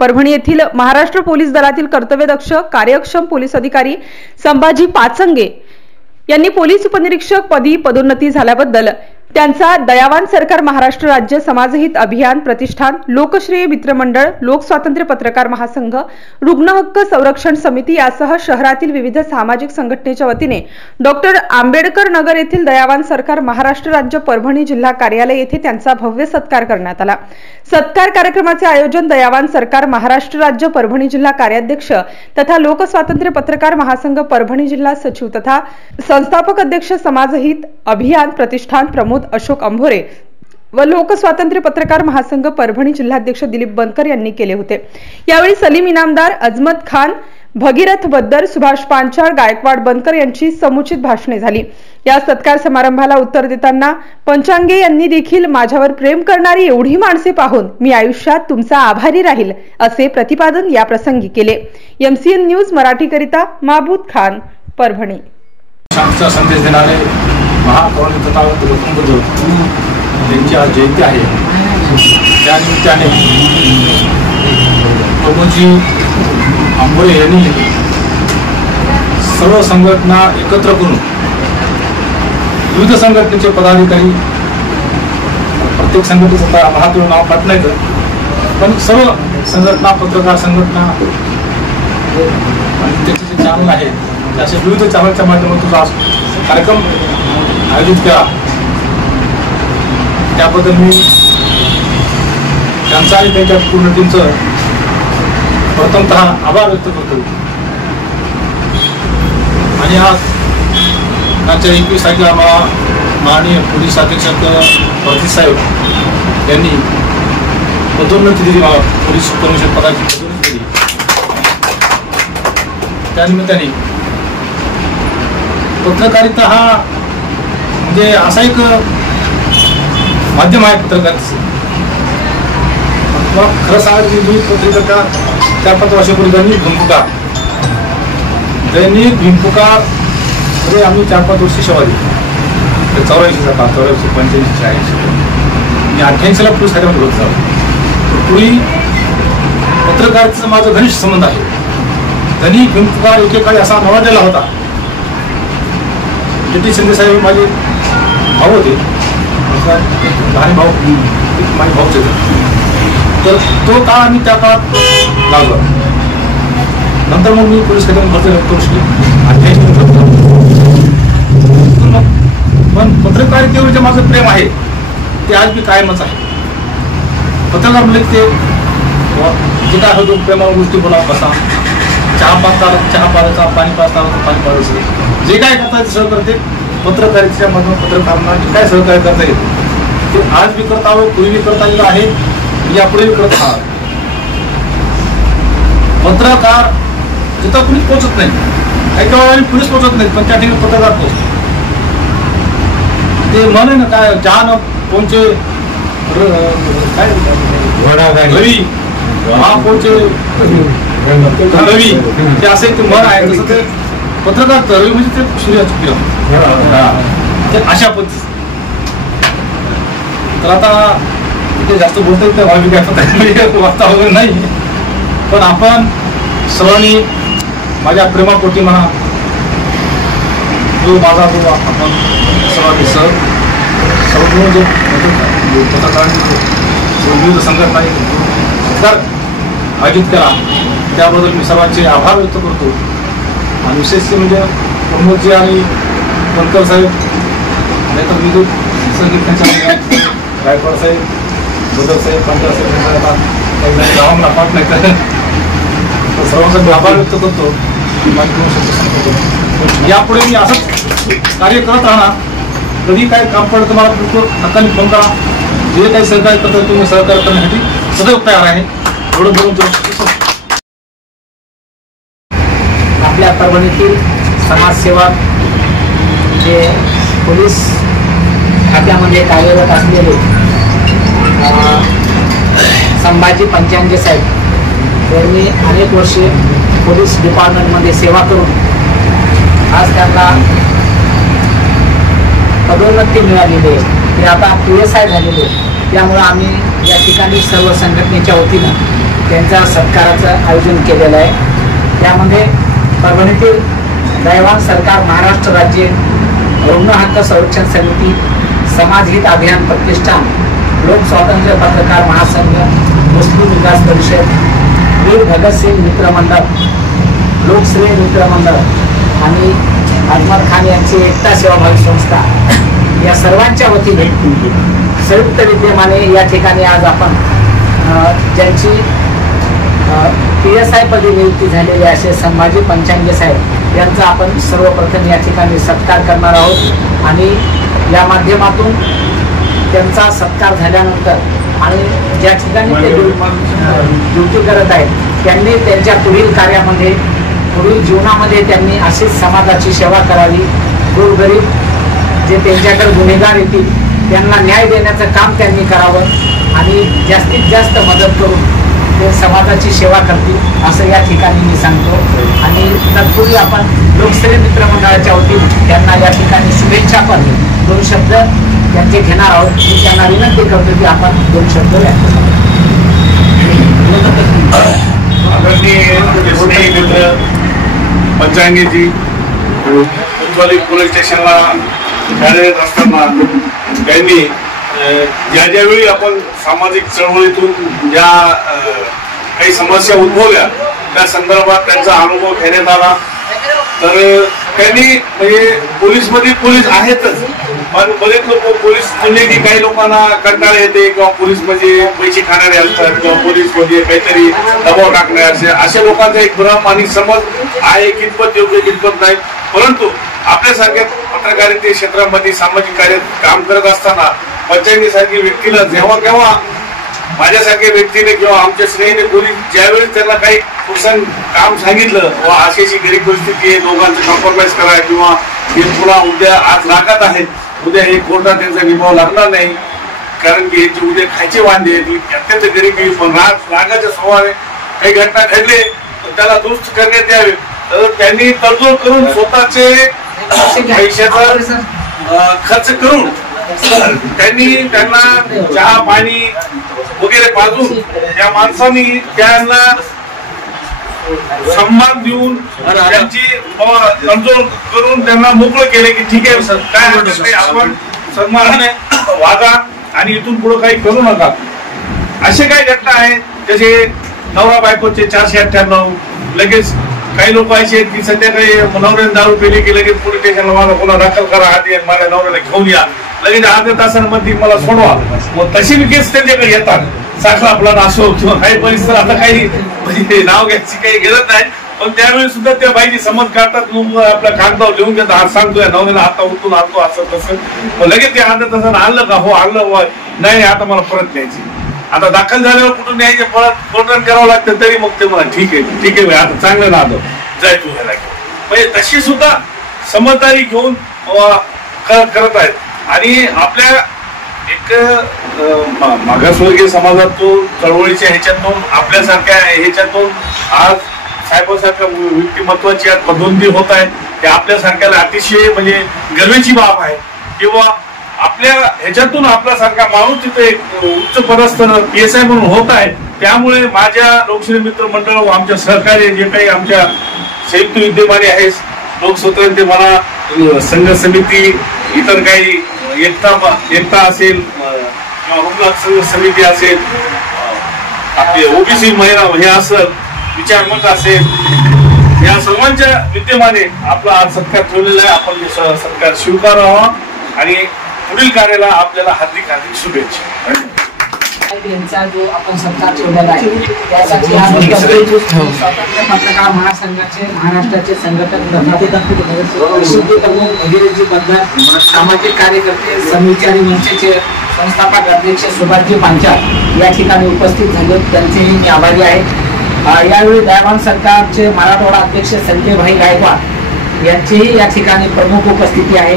परभणी येथील महाराष्ट्र पोलीस दलातील कर्तव्यदक्ष कार्यक्षम पोलीस अधिकारी संभाजी पाचंगे यांनी पोलीस उपनिरीक्षक पदी पदोन्नती झाल्याबद्दल त्यांचा दयावान सरकार महाराष्ट्र राज्य समाजहित अभियान प्रतिष्ठान लोकश्रेय मित्रमंडळ लोकस्वातंत्र्य पत्रकार महासंघ रुग्ण हक्क संरक्षण समिती यासह शहरातील विविध सामाजिक संघटनेच्या वतीने डॉक्टर आंबेडकर नगर येथील दयावान सरकार महाराष्ट्र राज्य परभणी जिल्हा कार्यालय येथे त्यांचा भव्य सत्कार करण्यात आला। सत्कार कार्यक्रमाचे आयोजन दयावान सरकार महाराष्ट्र राज्य परभणी जिल्हा कार्याध्यक्ष तथा लोकस्वातंत्र्य पत्रकार महासंघ परभणी जिल्हा सचिव तथा संस्थापक अध्यक्ष समाजहित अभियान प्रतिष्ठान प्रमुख अशोक अंभोरे व लोकस्वातंत्र्य पत्रकार महासंघ परभणी जिल्हाध्यक्ष दिलीप बनकर यांनी केले होते। यावेळी सलीम इनामदार, अजमत खान, भगीरथ बद्दर, सुभाष पांचाळ, गायकवाड बनकर यांची समुचित भाषणे झाली। या सत्कार समारंभाला उत्तर देताना पंचांगे यांनी देखील माझ्यावर प्रेम करणारी एवढी माणसे पाहून मी आयुष्यात तुमचा आभारी राहील असे प्रतिपादन या प्रसंगी केले। MCN news मराठीकरिता Mehboob Khan, Parbhani. शांतीचा संदेश देणारे महापौर तथागत गौतम यांची आज जयंती आहे। त्या निमित्ताने प्रभूजी आंबोरे यांनी सर्व संघटना एकत्र करून विविध संघटनेचे पदाधिकारी, प्रत्येक संघटनेचं महात्व नाव पाठ नाही पण सर्व संघटना, पत्रकार संघटना आणि त्याचे जे चॅनल आहे अशा विविध चॅनलच्या माध्यमातून आज कार्यक्रम आयोजित केला। त्याबद्दल मी त्यांचा आणि त्यांच्या पूर्ण टीमचं प्रथमतः आभार व्यक्त करतो। आणि आज आजच्या 21 तारखेला आम्हाला माननीय पोलीस अधीक्षक भरती साहेब यांनी पदोन्नती दिली, मला पोलीस उपनिरीक्षक पदाची पदोन्नती दिली। त्यानिमित्ताने पत्रकारिता हा म्हणजे असा एक माध्यम आहे पत्रकारितेचं। मला खरं सांगायचं मी पत्रकारिता 4-5 वर्षापूर्वी दैनिक भीमपुकार मध्ये आम्ही 4-5 वर्ष सेवा दिली। 84चा काळ, 84, 85, 86 मी 88ला पोलीस खात्यामध्ये होत झालो। पूर्वी पत्रकारितेचा माझा घनिष्ठ संबंध आहे। दैनिक भीमपुकार एकेकाळी असा नावाजलेला होता। JT शिंदे साहेब माझे भाऊ होते, लहान भाऊ, माझे भाऊच होते। तर तो काळ आम्ही त्या काळात लागलो। नंतर मग मी पोलीस खात्यामध्ये भरती करू शकले। पण पत्रकारितेवर जे माझं प्रेम आहे ते आज मी कायमच आहे। पत्रकार म्हणजे ते जे काय होतो प्रेमावर गोष्टी बोला, बसा, चहा पाजायचा, पाणी पाजता पाणी पाजायचं, जे काय करता ते सगळं करते। पत्रकारितेच्या मधून पत्रकारांना जे काय सहकार्य करता येते ते आज मी करत आहोत, पूर्वी करता आलेलं आहे, यापुढे करत आहात। पत्रकार जिथं कुणीच पोहोचत नाही, काही वेळा पोलीस पोहोचत नाहीत पण त्या ठिकाणी पत्रकार पोहोचतो। ते म्हणे ना काय जान पोहोचे रवी हा पोहोचे रवी, ते असे ते मन आहे। तसं ते पत्रकार रवी म्हणजे ते सूर्याची किरण, ते अशा पद्धती। तर आता ते जास्त बोलता येत नाही, वार्ता वगैरे नाही, पण आपण सर्वांनी माझ्या प्रेमापोटी म्हणा जो माझा जो आपण सर्वांनी सर्व जो पत्रकारांनी विविध संघटनांनी सत्कार आयोजित केला त्याबद्दल मी सर्वांचे आभार व्यक्त करतो। आणि विशेष म्हणजे प्रमोदजी आणि बनकर साहेब, नाहीतर विविध संघटनेच्या गायकवाड साहेब, बदर साहेब, पांचाळ साहेब, गावांना पाठ नाही तर सर्वांचा मी आभार व्यक्त करतो। यापुढे मी असंच कार्य करत राहणार। कधी काय काम पडलं तुम्हाला बिलकुल हक्काने फोन करा। जे काही सहकार्य करतात तुम्ही सहकार्य करण्यासाठी सदैव तयार आहे। एवढं बोलून आपल्या परभणीतील समाजसेवक जे पोलीस खात्यामध्ये कार्यरत असलेले संभाजी पंचांगे साहेब यांनी अनेक वर्षे पोलीस डिपार्टमेंटमध्ये सेवा करून आज त्यांना पदोन्नती मिळालेली आहे। ते आता PSI झालेले, त्यामुळे आम्ही या ठिकाणी सर्व संघटनेच्या वतीनं त्यांच्या सत्काराचं आयोजन केलेलं आहे। त्यामध्ये परभणीतील दयावान सरकार महाराष्ट्र राज्य रुग्ण हक्क संरक्षण समिती, समाजहित अभियान प्रतिष्ठान, लोक स्वातंत्र्य पत्रकार महासंघ, मुस्लिम विकास परिषद, वीर भगतसिंग मित्र मंडळ, लोकश्रेय मित्र मंडळ आणि अहमद खान यांची एकता सेवाभावी संस्था या सर्वांच्या वतीने संयुक्त विद्यमाने या ठिकाणी आज आपण ज्यांची PSI पदी नियुक्ती झालेली असे संभाजी पंचांगे साहेब यांचा आपण सर्वप्रथम या ठिकाणी सत्कार करणार आहोत आणि या माध्यमातून त्यांचा सत्कार झाल्यानंतर आणि ज्या ठिकाणी ते ड्युटी करत आहेत त्यांनी त्यांच्या पुढील कार्यामध्ये पुढील जीवनामध्ये त्यांनी अशीच समाजाची सेवा करावी। गोरगरीब जे त्यांच्याकडे गुन्हेगार येतील त्यांना न्याय देण्याचं काम त्यांनी करावं आणि जास्तीत जास्त मदत करून ते समाजाची सेवा करतील असं या ठिकाणी मी सांगतो। आणि तत्पूर्वी आपण लोकश्रेय मित्र मंडळाच्या वतीने त्यांना या ठिकाणी शुभेच्छा पण 2 शब्द त्यांचे घेणार आहोत। मी त्यांना विनंती करतो की आपण 2 शब्द व्यक्त करू। आदरणीय मित्र पंचांगेजी उज्ज्वली पोलीस स्टेशनला कार्यरत असताना त्यांनी ज्यावेळी आपण सामाजिक चळवळीतून ज्या काही समस्या उद्भवल्या त्या संदर्भात त्यांचा अनुभव घेण्यात आला। तर त्यांनी म्हणजे पोलीसमध्ये पोलीस आहेतच, पण बरेच लोक पोलीस म्हणले की काही लोकांना कंटाळा येते किंवा पोलीस म्हणजे पैसे खाणारे असतात किंवा पोलीस म्हणजे काहीतरी दबाव टाकणारे अशा लोकांचा एक भ्रम आणि समज आहे, कितपत योग्य कितपत नाही। परंतु आपल्यासारख्या पत्रकारिते क्षेत्रामध्ये सामाजिक कार्य काम करत असताना पंचांगे सारखी व्यक्तीला जेव्हा केव्हा माझ्यासारख्या व्यक्तीने किंवा आमच्या स्नेहीने कोणी ज्यावेळी त्यांना काही नुकसान काम सांगितलं व अशी गरीब परिस्थिती आहे, दोघांचं कॉम्प्रोमाइज करा किंवा हे पुन्हा उद्या आज रागात आहेत, उद्या हे कोर्टात त्यांचा निभाव लागणार नाही कारण की याचे उद्या खायचे वांदे अत्यंत गरिबी, पण रागाच्या स्वभावाने काही घटना घडले तर त्याला दुरुस्त करण्यात यावे। तर त्यांनी तडजोड करून स्वतःचे पैशाचा खर्च करून त्यांना चहा पाणी वगैरे पाजून त्या माणसांनी त्यांना सन्मान देऊन त्यांची तडजोड करून त्यांना मोकळं केले की ठीक आहे सर काय हरकत नाही, आपण सन्मानाने वागा आणि इथून पुढे काही करू नका। असे काही घटना आहेत जसे नवरा बायकोचे 498, लगेच काही लोक असे आहेत की संध्याकाळी नवऱ्याने दारू पिली की लगेच पोलीस स्टेशनला मला पुन्हा दाखल करा, आधी माझ्या नवऱ्याला घेऊन या, लगेच अर्ध्या तासांमध्ये मला सोडवा। मग तशी केस त्यांच्याकडे येतात, साखळा प्लान असो किंवा काही परिस्थिती आता काही म्हणजे नाव घ्यायची काही गरज नाही, पण त्यावेळी सुद्धा त्या बाईची समज काढतात, मग आपल्या कागदावर लिहून घेतात, आज सांगतोय नवऱ्याला आता उठून आणतो असं तसं, मग लगेच ते अर्ध्या तासानं आणलं का, हो आणलं, नाही आता मला परत न्यायची, आता दाखल झाल्यावर कुठून न्यायचे परत कोर्टात करावं लागतं, तरी मग ते मला ठीक आहे आता चांगलं नादो जाय तू ह्याला म्हणजे तशी सुद्धा समजदारी घेऊन करत आहेत। आणि आपल्या एक मागासवर्गीय समाजातून चळवळीच्या ह्याच्यातून आपल्यासारख्या ह्याच्यातून आज साहेबांसारख्या व्यक्तिमत्वाची आज पदोन्नती होत आहे, ते आपल्यासारख्याला अतिशय म्हणजे गर्वाची बाब आहे किंवा आपल्या ह्याच्यातून आपल्यासारखा माणूस तिथे उच्च पदस्थ PSI म्हणून होत आहे। त्यामुळे माझ्या लोकश्रेय मित्र मंडळ व आमच्या सहकार्य जे काही आमच्या संयुक्त विद्यमाने आहेत, लोकस्वातंत्र्य म्हणा, संघ समिती, इतर काही एकता असेल किंवा रुग्ण संघ समिती असेल, आपले OBC महिला हे असेल, विचारमंच असेल, या सर्वांच्या विद्यमाने आपला आज सत्कार ठेवलेला आहे। आपण सत्कार स्वीकारावा आणि पुढील कार्याला आपल्याला हार्दिक शुभेच्छा। यांचा जो आपण सत्कार ठेवलेला आहे त्यासाठी स्वातंत्र्य पत्रकार महासंघाचे महाराष्ट्राचे संघटक भगीरथजी बंधन, सामाजिक कार्यकर्ते, समविचारी मंचचे संस्थापक अध्यक्ष सुभाषजी पांचाळ या ठिकाणी उपस्थित झाले, त्यांचेही मी आभारी आहे। यावेळी दयावान सरकारचे मराठवाडा अध्यक्ष संजय भाई गायकवाड यांचीही या ठिकाणी प्रमुख उपस्थिती आहे।